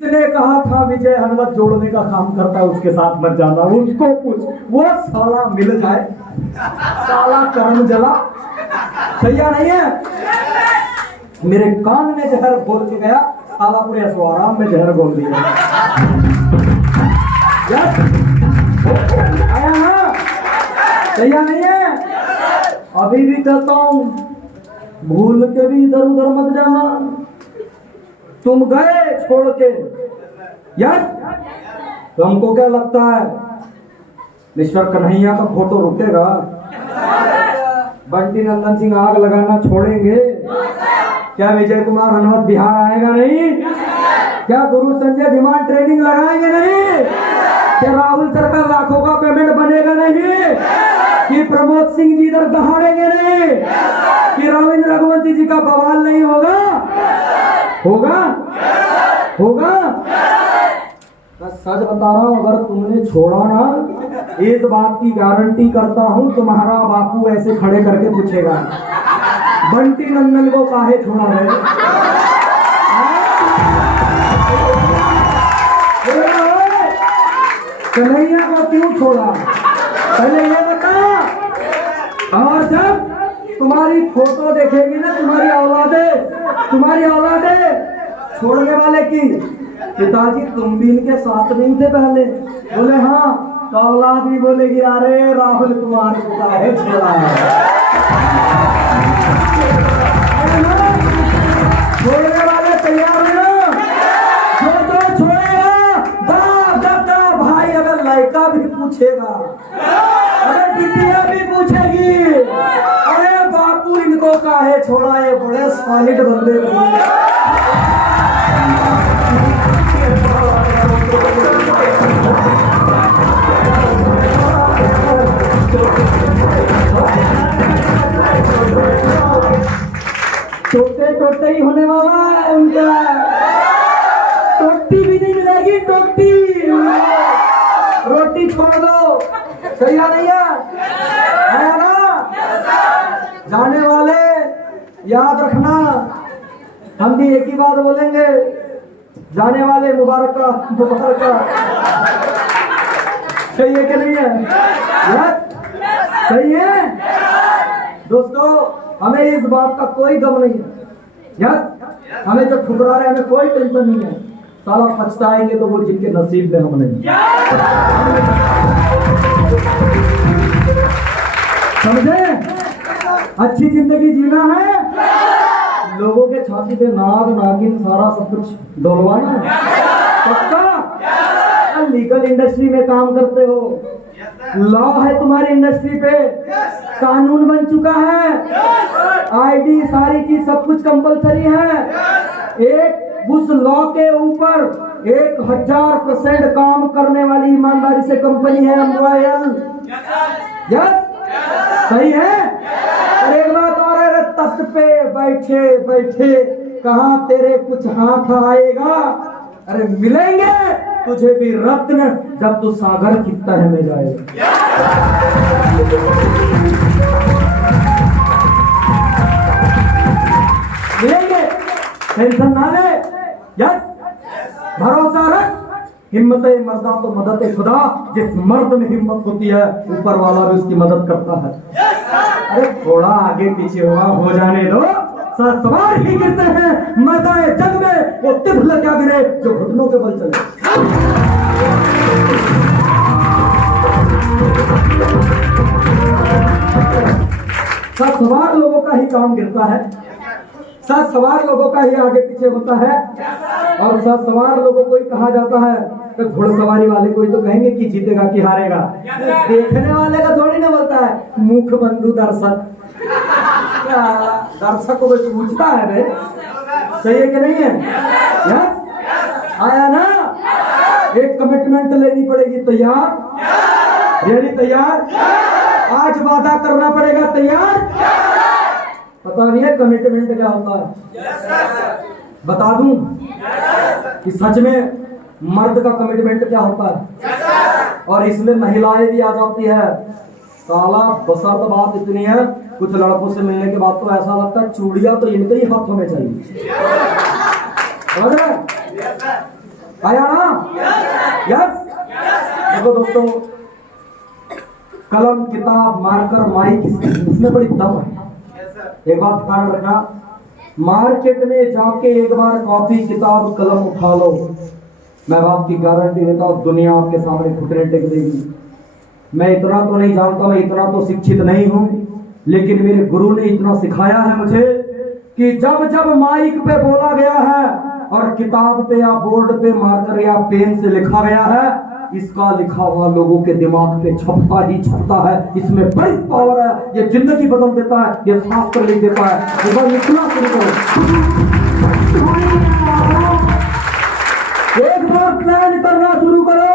ने कहा था विजय हनुमत जोड़ने का काम करता है, उसके साथ मत जाना। उसको पूछ, वो साला मिल जाए, साला कर्म जला सैया नहीं है। मेरे कान में जहर बोल के गया, साला पूरे आराम में जहर बोल दिया। आया ना, सैया नहीं है। अभी भी कहता हूं, भूल के भी इधर उधर मत जाना। तुम गए छोड़ के यार, तो हमको क्या लगता है मिस्टर कन्हैया का फोटो रुकेगा? बंटी नंदन सिंह आग लगाना छोड़ेंगे क्या? विजय कुमार हनुमत बिहार आएगा नहीं क्या? गुरु संजय धीमान ट्रेनिंग लगाएंगे नहीं क्या? राहुल सरकार लाखों का पेमेंट बनेगा नहीं कि? प्रमोद सिंह जी इधर दहाड़ेंगे नहीं कि? रविंद्र रघुवंशी जी का बवाल नहीं होगा? होगा होगा। मैं सच बता रहा हूं, अगर तुमने छोड़ा ना, इस बात की गारंटी करता हूं, तुम्हारा बापू ऐसे खड़े करके पूछेगा, बंटी नंदन को काहे छोड़ा है? कन्हैया को क्यों छोड़ा, पहले ये बता। और जब तुम्हारी फोटो देखेगी ना तुम्हारी औलादे छोड़ने वाले की, पिताजी तुम भी इनके साथ नहीं थे पहले? बोले हाँ। तो औलाद भी बोलेगी, अरे राहुल कुमार को काहे छोड़ा है? छोड़ने वाले तैयार है ना? जो छोड़ेगा, बाप दादा भाई, अगर लड़का भी पूछेगा, अगर बिटिया भी पूछेगी, अरे बापू इनको काहे छोड़ा है? बड़े सॉलिड बंदे थे। टोटे ही होने वाला है उनका, टोटी भी नहीं मिलेगी, टोटी रोटी छोड़ दो, सही नहीं है ना? जाने वाले याद रखना, हम भी एक ही बात बोलेंगे, जाने वाले मुबारक सही है कि नहीं है? सही है दोस्तों, हमें इस बात का कोई गम नहीं है। यस, हमें जो ठुकरा रहे हैं हमें कोई टेंशन नहीं है। साला पछताएंगे तो वो जिनके नसीब में हम नहीं। समझे? अच्छी जिंदगी जीना है, लोगों के छाती पे नाग नागिन सारा सब कुछ डोलवाना है। पक्का? लीगल इंडस्ट्री में काम करते हो, लॉ है तुम्हारी इंडस्ट्री पे, कानून बन चुका है, आईडी सारी चीज सब कुछ कंपलसरी है। एक उस लॉ के ऊपर 1000% काम करने वाली ईमानदारी से कंपनी है रॉयल। यस, सही है। और एक बात और है, तख्त पे बैठे बैठे कहां तेरे कुछ हाथ आएगा? अरे मिलेंगे तुझे भी रत्न जब तू सागर की तह में जाएगा। मिलेंगे, टेंशन ना ले। यस, भरोसा रख। हिम्मत मर्दा तो मदद खुदा, जिस मर्द में हिम्मत होती है ऊपर वाला भी उसकी मदद करता है। अरे थोड़ा आगे पीछे हुआ हो जाने दो, सवार ही गिरते हैं मैदान जंग में, वो तिफल क्या गिरे जो घुटनों के बल चले। सवार लोगों का ही काम गिरता है, सवार लोगों का ही आगे पीछे होता है, और सवार लोगों को ही कहा जाता है। तो घुड़सवारी वाले कोई तो कहेंगे कि जीतेगा कि हारेगा, देखने वाले का थोड़ी ना बोलता है। मुख बंधु दर्शक को कोई पूछता है बे, सही है कि नहीं है? यस, आया ना? एक कमिटमेंट लेनी पड़ेगी, तैयार? रेडी? तैयार? आज वादा करना पड़ेगा, तैयार? पता नहीं है कमिटमेंट क्या होता है? बता दूं कि सच में मर्द का कमिटमेंट क्या होता है, और इसमें महिलाएं भी आ जाती है। साला बसर्त बात इतनी है, कुछ लड़कों से मिलने के बाद तो ऐसा लगता है चूड़ियां तो इनके ही हाथों में चाहिए। समझ रहे? आया ना? यस। देखो दोस्तों, कलम, किताब, मार्कर, माइक, इसमें बड़ी दम है। एक बात ध्यान रखना, मार्केट में जाके एक बार कॉपी, किताब, कलम उठा लो, मैं बात की गारंटी देता हूं दुनिया आपके सामने घुटने टेक देगी। मैं इतना तो नहीं जानता, मैं इतना तो शिक्षित नहीं हूं, लेकिन मेरे गुरु ने इतना सिखाया है मुझे कि जब जब माइक पे बोला गया है और किताब पे या बोर्ड पे मार्कर या पेन से लिखा गया है, इसका लिखा हुआ लोगों के दिमाग पे छपता ही छपता है। इसमें बड़ी पावर है, ये जिंदगी बदल देता है, ये शास्त्र लिख देता है। एक बार लिखना शुरू करो, एक बार प्लान करना शुरू करो,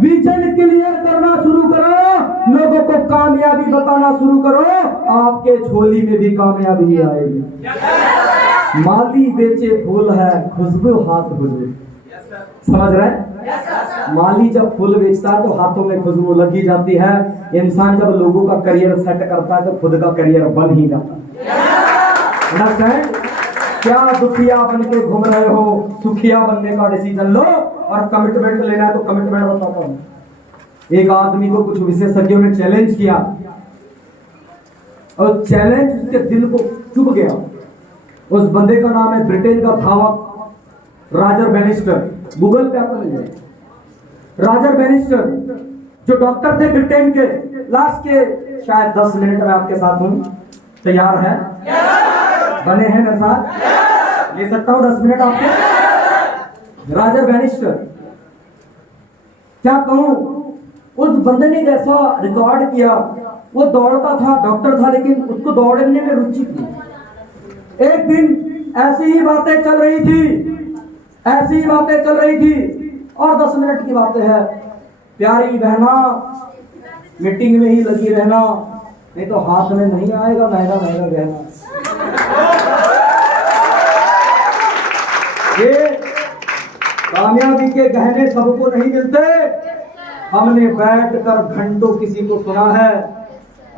विजन क्लियर करना शुरू करो, लोगों को कामयाबी बताना शुरू करो, आपके झोली में भी कामयाबी आएगी। माली बेचे फूल है, खुशबू हाथ खुशबू, समझ रहे हैं? माली जब फूल बेचता है तो हाथों में खुशबू लगी जाती है। इंसान जब लोगों का करियर सेट करता है तो खुद का करियर बन ही जाता है। क्या दुखिया बन के घूम रहे हो, सुखिया बनने का डिसीजन लो और कमिटमेंट लेना है तो कमिटमेंट बताता हूं। एक आदमी को कुछ विशेषज्ञों ने चैलेंज किया और चैलेंज उसके दिल को चुभ गया। उस बंदे का नाम है ब्रिटेन का धावक रॉजर बैनिस्टर, गूगल पे आपको मिल जाएगा। रॉजर बैनिस्टर जो डॉक्टर थे ब्रिटेन के, लास्ट के शायद 10 मिनट में आपके साथ हूं, तैयार है? बने हैं मेरे साथ? ले सकता हूं 10 मिनट आपके? रॉजर बैनिस्टर, क्या कहूं, उस बंदे ने जैसा रिकॉर्ड किया, वो दौड़ता था, डॉक्टर था, लेकिन उसको दौड़ने में रुचि थी। एक दिन ऐसी ही बातें चल रही थी और 10 मिनट की बातें है, प्यारी बहना मीटिंग में ही लगी रहना, नहीं तो हाथ में नहीं आएगा महंगा महंगा गहना। ये कामयाबी के गहने सबको नहीं मिलते। हमने बैठकर घंटों किसी को सुना है,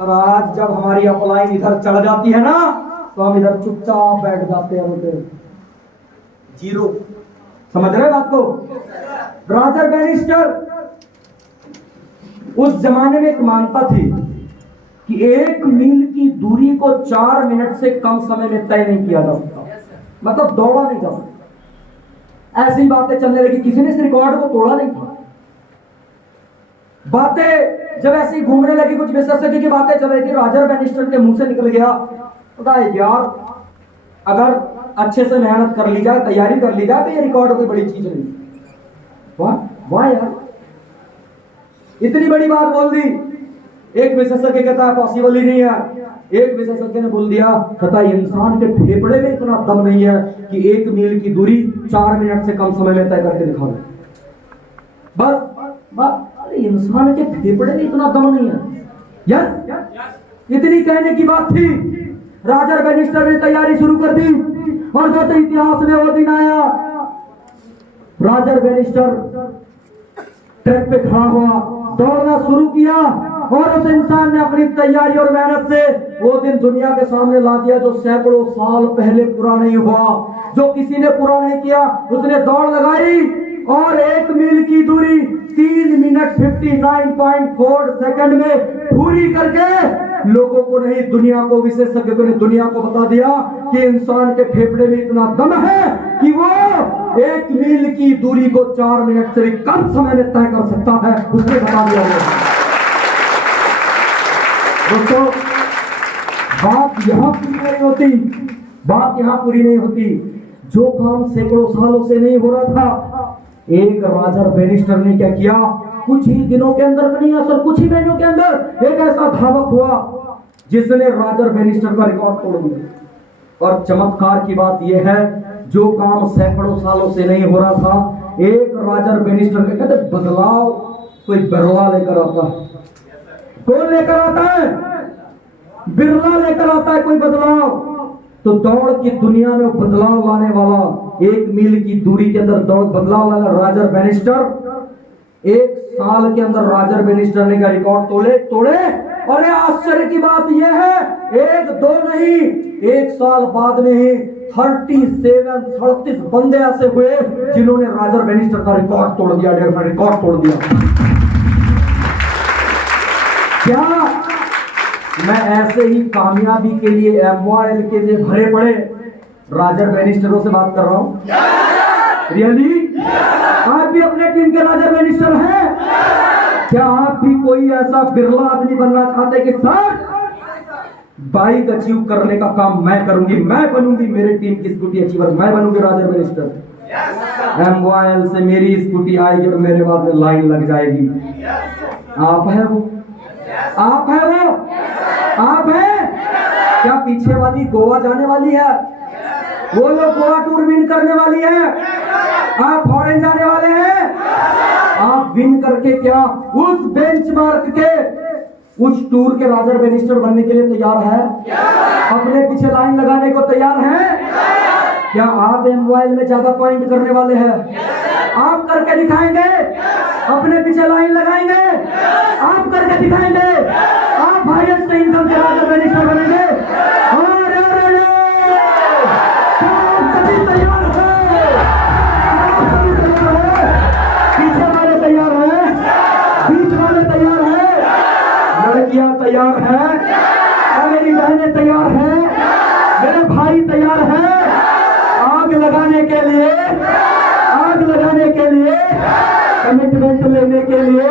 और आज जब हमारी अपलाइन इधर चढ़ जाती है ना, तो हम इधर चुपचाप बैठ जाते हैं, बोलते जीरो। समझ रहे बात को? रॉजर बैनिस्टर, उस जमाने में एक मान्यता थी कि 1 मील की दूरी को 4 मिनट से कम समय में तय नहीं किया जा सकता, मतलब दौड़ा नहीं जा सकता। ऐसी बातें चलने लगी, किसी ने इस रिकॉर्ड को तोड़ा नहीं था। बातें जब ऐसी घूमने लगी, कुछ विशेषज्ञ की बातें चल रही थी, रॉजर बैनिस्टर के मुंह से निकल गया, पता है यार, अगर अच्छे से मेहनत कर ली जाए, तैयारी कर ली जाए, तो ये रिकॉर्ड कोई बड़ी चीज नहीं। वाह यार, इतनी बड़ी बात बोल दी। एक विशेषज्ञ कहता है पॉसिबल ही नहीं है। एक विशेषज्ञ ने बोल दिया, कहता है इंसान के फेफड़े में इतना दम नहीं है कि 1 मील की दूरी 4 मिनट से कम समय में तय करके दिखा दे। बस अरे इंसान के फेफड़े में इतना दम नहीं है। यस, इतनी कहने की बात थी। रॉजर बैनिस्टर ने तैयारी शुरू कर दी और जैसे इतिहास में वो दिन आया, रॉजर बैनिस्टर ट्रैक पे खड़ा हुआ, दौड़ना शुरू किया, और उस इंसान ने अपनी तैयारी और मेहनत से वो दिन दुनिया के सामने ला दिया जो सैकड़ों साल पहले पूरा नहीं हुआ, जो किसी ने पूरा नहीं किया। उसने दौड़ लगाई और 1 मील की दूरी 3 मिनट 59.4 सेकंड में पूरी करके लोगों को नहीं, दुनिया को, विशेषज्ञों ने दुनिया को बता दिया कि इंसान के फेफड़े में इतना दम है कि वो 1 मील की दूरी को 4 मिनट से भी कम समय में तय कर सकता है। उसने बता दिया। दोस्तों, बात यहां पूरी नहीं होती। जो काम सैकड़ों सालों से नहीं हो रहा था, एक रॉजर बैनिस्टर ने क्या किया, कुछ ही दिनों के अंदर, नहीं असल कुछ ही महीनों के अंदर एक ऐसा धावक हुआ जिसने रॉजर बैनिस्टर का रिकॉर्ड तोड़ दिया। और चमत्कार की बात यह है, जो काम सैकड़ों सालों से नहीं हो रहा था, एक रॉजर बैनिस्टर के कहते बदलाव कोई बिरला लेकर आता है। कौन लेकर आता है? बिरला लेकर आता है कोई बदलाव। तो दौड़ की दुनिया में बदलाव लाने वाला, 1 मील की दूरी के अंदर दौड़ बदलाव वाला रॉजर बैनिस्टर, 1 साल के अंदर रॉजर बैनिस्टर ने क्या रिकॉर्ड तोड़े। और ये आश्चर्य की बात यह है, 1-2 नहीं, 1 साल बाद में ही 37 बंदे ऐसे हुए जिन्होंने रॉजर बैनिस्टर का रिकॉर्ड तोड़ दिया, रिकॉर्ड तोड़ दिया। क्या मैं ऐसे ही कामयाबी के लिए एमवाइल के लिए भरे पड़े रॉजर बैनिस्टरों से बात कर रहा हूं? रियली? आप भी अपने टीम के रॉजर बैनिस्टर हैं? क्या आप भी कोई ऐसा बिरला आदमी बनना चाहते कि सर बाइक अचीव करने का काम मैं करूंगी, मैं बनूंगी मेरे टीम की स्कूटी अचीवर, मैं बनूंगी रॉजर बैनिस्टर। एमवाइल से मेरी स्कूटी आएगी और मेरे बाद में लाइन लग जाएगी। आप है वो? आप है वो? आप है? क्या पीछे वाली गोवा जाने वाली है? वो लोग गोवा टूर विन करने वाली है, आप फॉरेन जाने वाले हैं। आप विन करके क्या उस बेंचमार्क के, उस टूर के रॉजर बैनिस्टर बनने के लिए तैयार है? अपने पीछे लाइन लगाने को तैयार है? क्या आप एमवाइल में ज्यादा पॉइंट करने वाले हैं? आप करके दिखाएंगे? अपने पीछे लाइन लगाएंगे? आप करके दिखाएंगे? आप हाईएस्ट इनकम के रॉजर बैनिस्टर बनेंगे? तैयार है, मेरी बहनें तैयार हैं, मेरे भाई तैयार हैं आग लगाने के लिए, आग लगाने के लिए, कमिटमेंट लेने के लिए,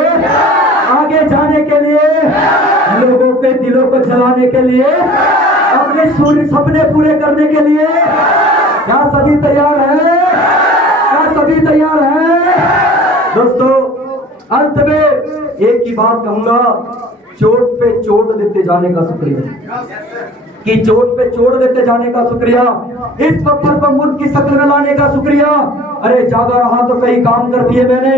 आगे जाने के लिए, लोगों के दिलों को जलाने के लिए, अपने सपने पूरे करने के लिए। क्या सभी तैयार हैं? क्या सभी तैयार हैं? दोस्तों, अंत में एक ही बात कहूंगा, चोट पे चोट देते जाने का शुक्रिया, कि चोट पे चोट देते जाने का शुक्रिया, इस पत्थर को मुल्क की शक्ल में लाने का शुक्रिया। अरे जागा रहा तो कई काम कर दिए मैंने,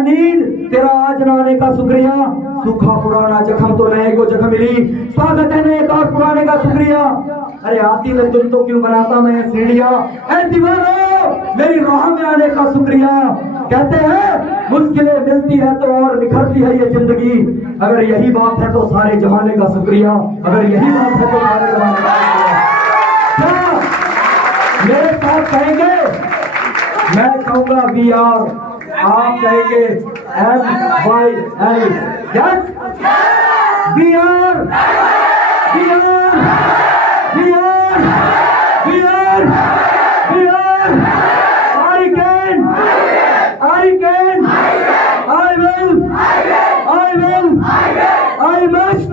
नींद तेरा आज न आने का शुक्रिया, सूखा पुराना जख्म तो नए को जख्म मिली, स्वागत है नए का पुराने का शुक्रिया। अरे आती में तुम तो क्यों बनाता मैं सीढ़ियां, ऐ दीवारों मेरी राह में आने का शुक्रिया। कहते हैं मुश्किलें मिलती है तो और निखरती है ये जिंदगी, अगर यही बात है तो सारे जमाने का शुक्रिया, अगर यही बात है तो सारे जमाने का शुक्रिया। मेरे साथ कहेंगे, मैं कहूंगा वी आर, आप कहेंगे MYL, yes we are, we are, we are, we are, we are, I can, I can, I will, I will, I must,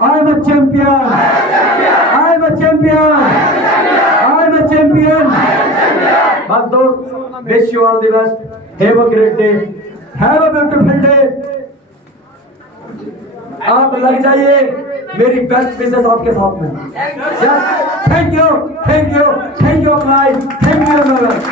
I am a champion, I am a champion, I am a champion। बस दोस्त, wish you all the best, have a great day, have a beautiful day। आप लग जाइए, मेरी best wishes आपके साथ में। Thank you, thank you, thank you, thank you, thank you.